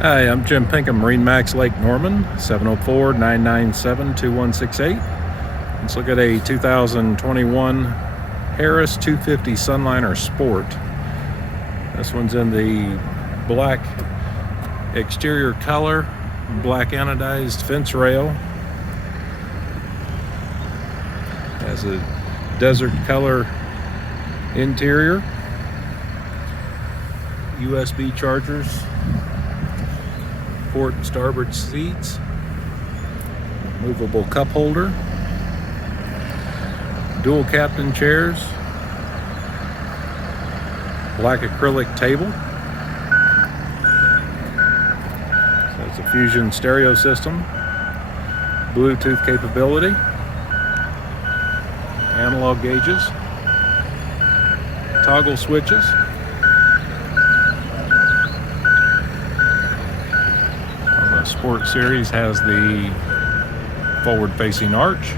Hi, I'm Jim Pinkham, MarineMax Lake Norman, 704-997-2168. Let's look at a 2021 Harris 250 Sunliner Sport. This one's in the black exterior color, black anodized fence rail. Has a desert color interior. USB chargers. Port and starboard seats, movable cup holder, dual captain chairs, black acrylic table. So it's a Fusion stereo system, Bluetooth capability, analog gauges, toggle switches. Sport Series has the forward-facing arch,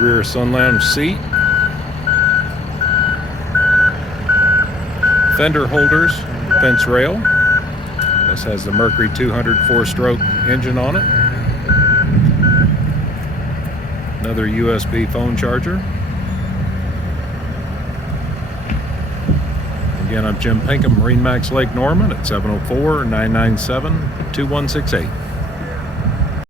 rear sun lounge seat, fender holders, fence rail. This has the Mercury 200 4-stroke engine on it. Another USB phone charger. Again, I'm Jim Pinkham, MarineMax Lake Norman at 704-997-2168.